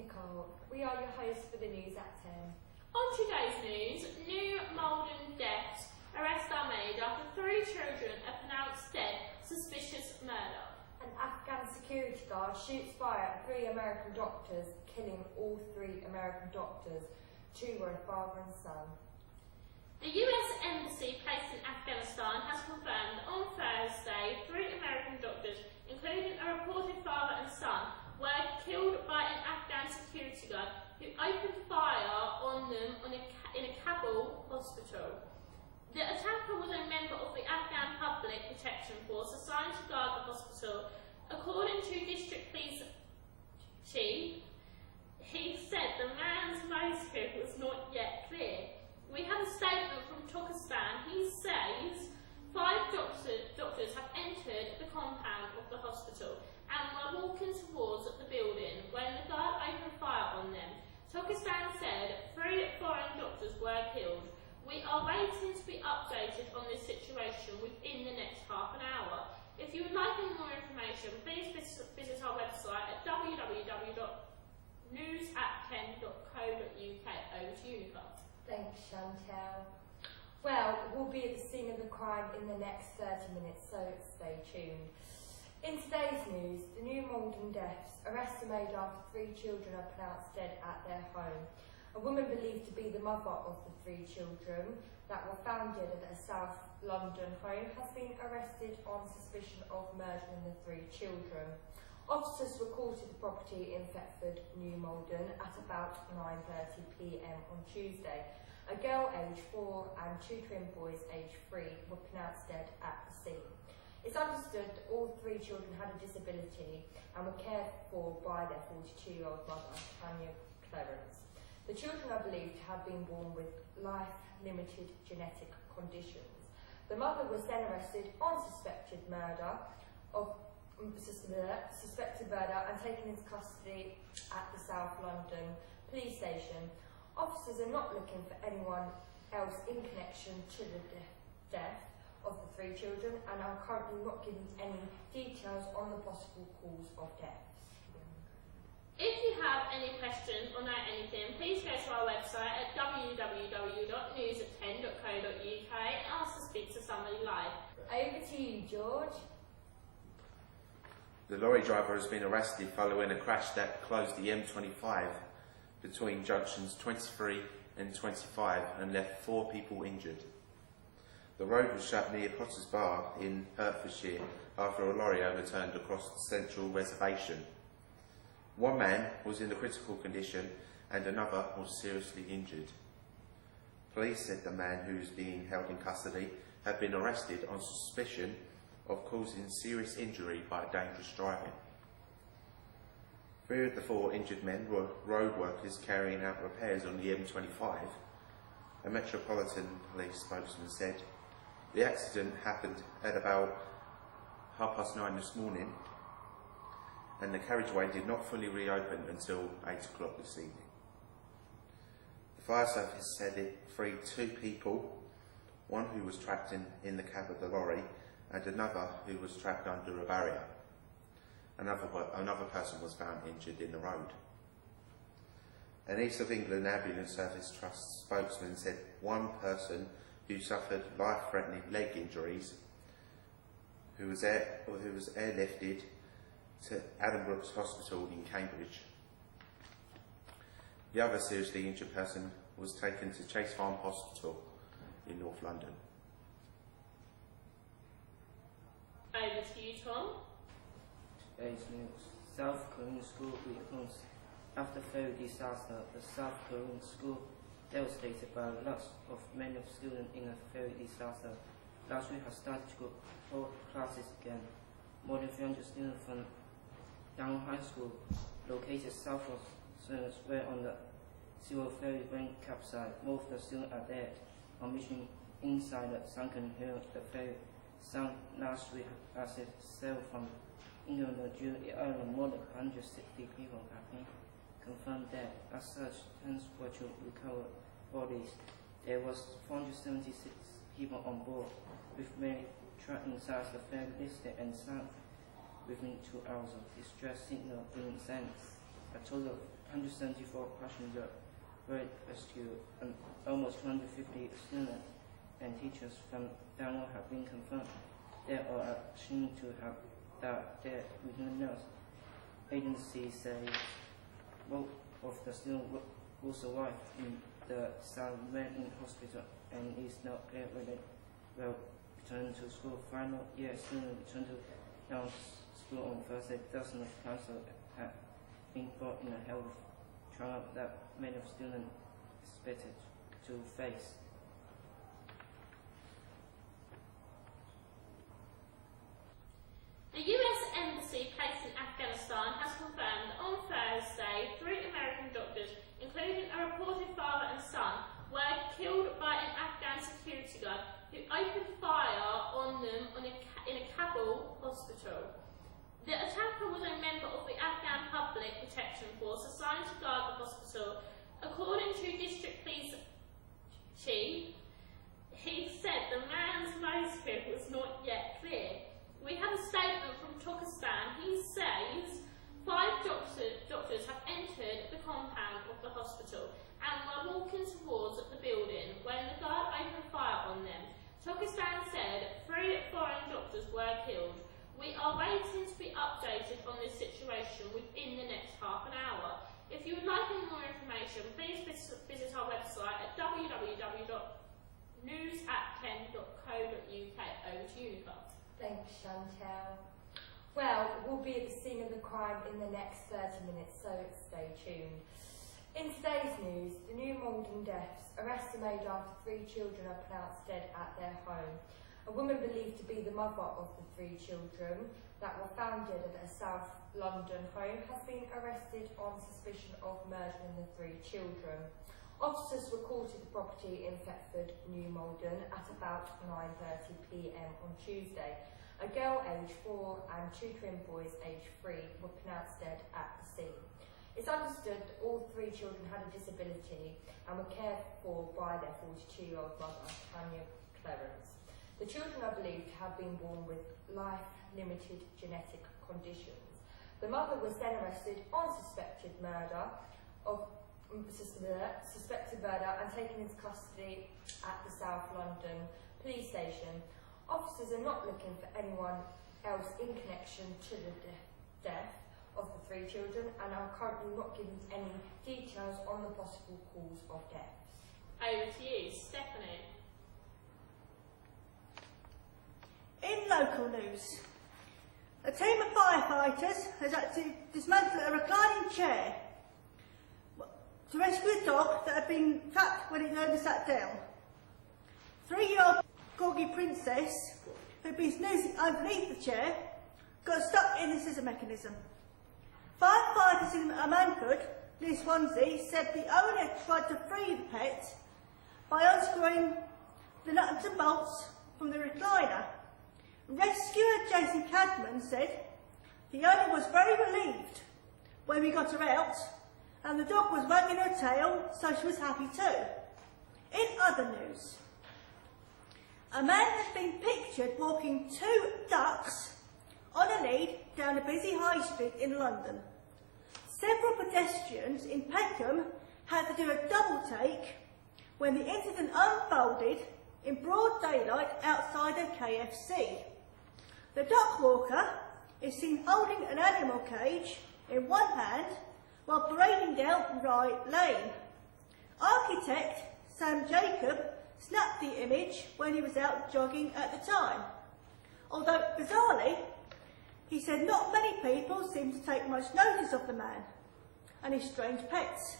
Nicole. We are your hosts for the news at 10. On today's news, New Malden deaths. Arrests are made after 3 children are pronounced dead, suspicious murder. An Afghan security guard shoots fire at 3 American doctors, killing all 3 American doctors. 2 were a father and son. The US Embassy placed in Afghanistan has confirmed that on Thursday 3 American doctors, including a reported father and son, were killed by an Afghan security guard who opened fire on them in a Kabul hospital. The attacker was a member of the Afghan Public Protection Force assigned to guard the hospital. According to District Police Chief, he said the man's motive was not yet clear. We have a statement from Turkestan. He says 5 doctors have entered the compound of the hospital and were walking towards the building when the guard opened fire on them. Turkestan said 3 foreign doctors were killed. We are waiting to be updated on this situation within the next half an hour. If you would like any more information, please visit our website at www.newsat10.co.uk. Over to you, Nicole. Thanks, Chantel. Well, we'll be at the scene of the crime in the next 30 minutes, so stay tuned. In today's news, the New Malden deaths. Arrests are made after 3 children are pronounced dead at their home. A woman believed to be the mother of the 3 children that were found dead at a South London home has been arrested on suspicion of murdering the 3 children. Officers were called to the property in Thetford, New Malden at about 9:30 p.m. on Tuesday. A girl aged 4 and 2 twin boys aged 3 were pronounced dead at the scene. It's understood that all 3 children had a disability and were cared for by their 42-year-old mother, Tanya Clarence. The children are believed to have been born with life-limited genetic conditions. The mother was then arrested on suspected murder and taken into custody at the South London police station. Officers are not looking for anyone else in connection to the death of the 3 children and are currently not giving any details on the possible cause of death. If you have any questions or know anything, please go to our website at www.newsat10.co.uk and ask to speak to somebody live. Over to you, George. The lorry driver has been arrested following a crash that closed the M25 between junctions 23 and 25 and left 4 people injured. The road was shut near Potter's Bar in Hertfordshire after a lorry overturned across the central reservation. 1 man was in a critical condition and another was seriously injured. Police said the man who is being held in custody had been arrested on suspicion of causing serious injury by dangerous driving. 3 of the 4 injured men were road workers carrying out repairs on the M25. A Metropolitan Police spokesman said the accident happened at about 9:30 this morning and the carriageway did not fully reopen until 8 o'clock this evening. The fire service said it freed 2 people, 1 who was trapped in the cab of the lorry and another who was trapped under a barrier. Another person was found injured in the road. An East of England Ambulance Service Trust spokesman said 1 person who suffered life-threatening leg injuries who was airlifted to Adam Brooks Hospital in Cambridge. The other seriously injured person was taken to Chase Farm Hospital in North London. Over to you, Tom. Today's news. South Korean school reopens. After ferry disaster, the South Korean school devastated by the loss of many students in a ferry disaster. Last week has started to hold classes again. More than 300 students from Young High School, located south of students, were on the civil ferry when capsized. Most of the students are dead. On mission inside the sunken hill, the ferry sank last week as it sailed from England to the island. More than 160 people have been confirmed dead. As such, 10 were to recover bodies. There was 476 people on board, with many trapped inside the ferry listed and sank within 2 hours of distress signal being sent. A total of 174 passenger were rescued, and almost 250 students and teachers from Downward have been confirmed. They are assumed to have died there with no nurse. Agencies say both of the students will survive in the South Reading Hospital and is not clear whether they will return to school. Final year students return to school on Thursday. Dozens of councils have been brought in a health trauma that many of students expected to face. The US Embassy placed in Afghanistan has confirmed that on Thursday, 3 American doctors, including a reported father and son, were killed by an Afghan security guard who opened fire on them in a Kabul hospital. The attacker was a member of the Afghan Public Protection Force assigned to guard the hospital. According to District Police Chief, he said the man's motive was not yet clear. We have a statement from Turkestan. He says 5 doctors have entered the compound of the hospital and were walking towards the building when the guard opened fire on them. Turkestan said 3 foreign doctors were killed. We are waiting to be updated on this situation within the next half an hour. If you would like any more information, please visit our website at www.news@10.co.uk. Over to you, Nicole. Thanks, Chantel. Well, we'll be at the scene of the crime in the next 30 minutes, so stay tuned. In today's news, the New Malden deaths. Arrests are made after 3 children are pronounced dead at their home. A woman believed to be the mother of the 3 children that were found dead at a South London home has been arrested on suspicion of murdering the 3 children. Officers were called to the property in Thetford, New Malden at about 9:30 p.m. on Tuesday. A girl aged 4 and 2 twin boys aged 3 were pronounced dead at the scene. It's understood that all 3 children had a disability and were cared for by their 42-year-old mother, Tanya Clarence. The children are believed to have been born with life-limited genetic conditions. The mother was then arrested on suspected murder and taken into custody at the South London police station. Officers are not looking for anyone else in connection to the death of the 3 children and are currently not giving any details on the possible cause of deaths. Over to you, Stephanie. In local news, a team of firefighters has had to dismantle a reclining chair to rescue a dog that had been trapped when it had sat down. 3-year-old Corgi Princess, who'd been snoozing underneath the chair, got stuck in the scissor mechanism. Firefighters in Manford, near Swansea, said the owner tried to free the pet by unscrewing the nuts and bolts from the recliner. Rescuer Jason Cadman said the owner was very relieved when we got her out, and the dog was wagging her tail, so she was happy too. In other news, a man has been pictured walking 2 ducks on a lead down a busy high street in London. Several pedestrians in Peckham had to do a double take when the incident unfolded in broad daylight outside a KFC. The duck walker is seen holding an animal cage in one hand while parading down Rye Lane. Architect Sam Jacob snapped the image when he was out jogging at the time. Although, bizarrely, he said not many people seemed to take much notice of the man and his strange pets.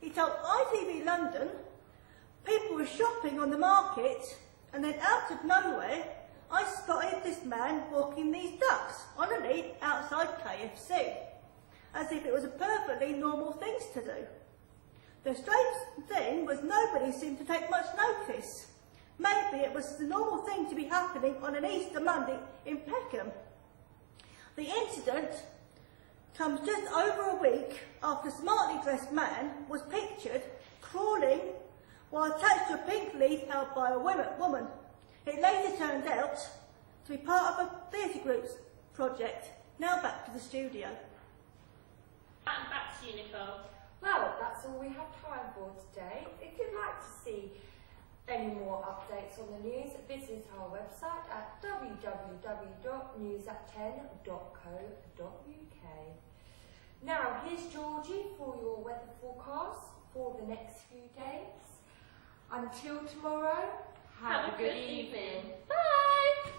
He told ITV London people were shopping on the market and then out of nowhere I spotted this man walking these ducks on a lead outside KFC, as if it was a perfectly normal thing to do. The strange thing was nobody seemed to take much notice. Maybe it was the normal thing to be happening on an Easter Monday in Peckham. The incident comes just over a week after a smartly dressed man was pictured crawling while attached to a pink leaf held by a woman. It later turned out to be part of a theatre group's project. Now back to the studio. And back to you, Nicole. that's all we have time for today. If you'd like to see any more updates on the news, visit our website at www.news@10.co.uk. Now, here's Georgie for your weather forecast for the next few days. Until tomorrow, Have a good evening. Bye!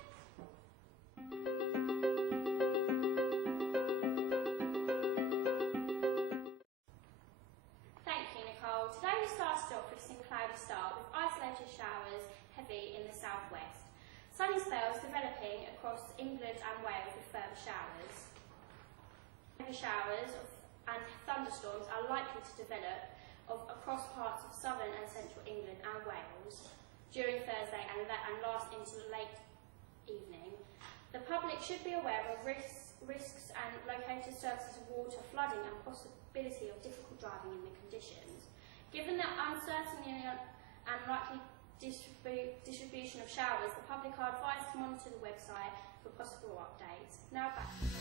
Thank you, Nicole. Today we started off with some cloudy start with isolated showers heavy in the southwest. Sunny spells developing across England and Wales with further showers. Heavy showers and thunderstorms are likely to develop across parts of southern and central England and Wales during Thursday and last into the late evening. The public should be aware of risks and located surfaces of water, flooding and possibility of difficult driving in the conditions. Given the uncertainty and likely distribution of showers, the public are advised to monitor the website for possible updates. Now back to you.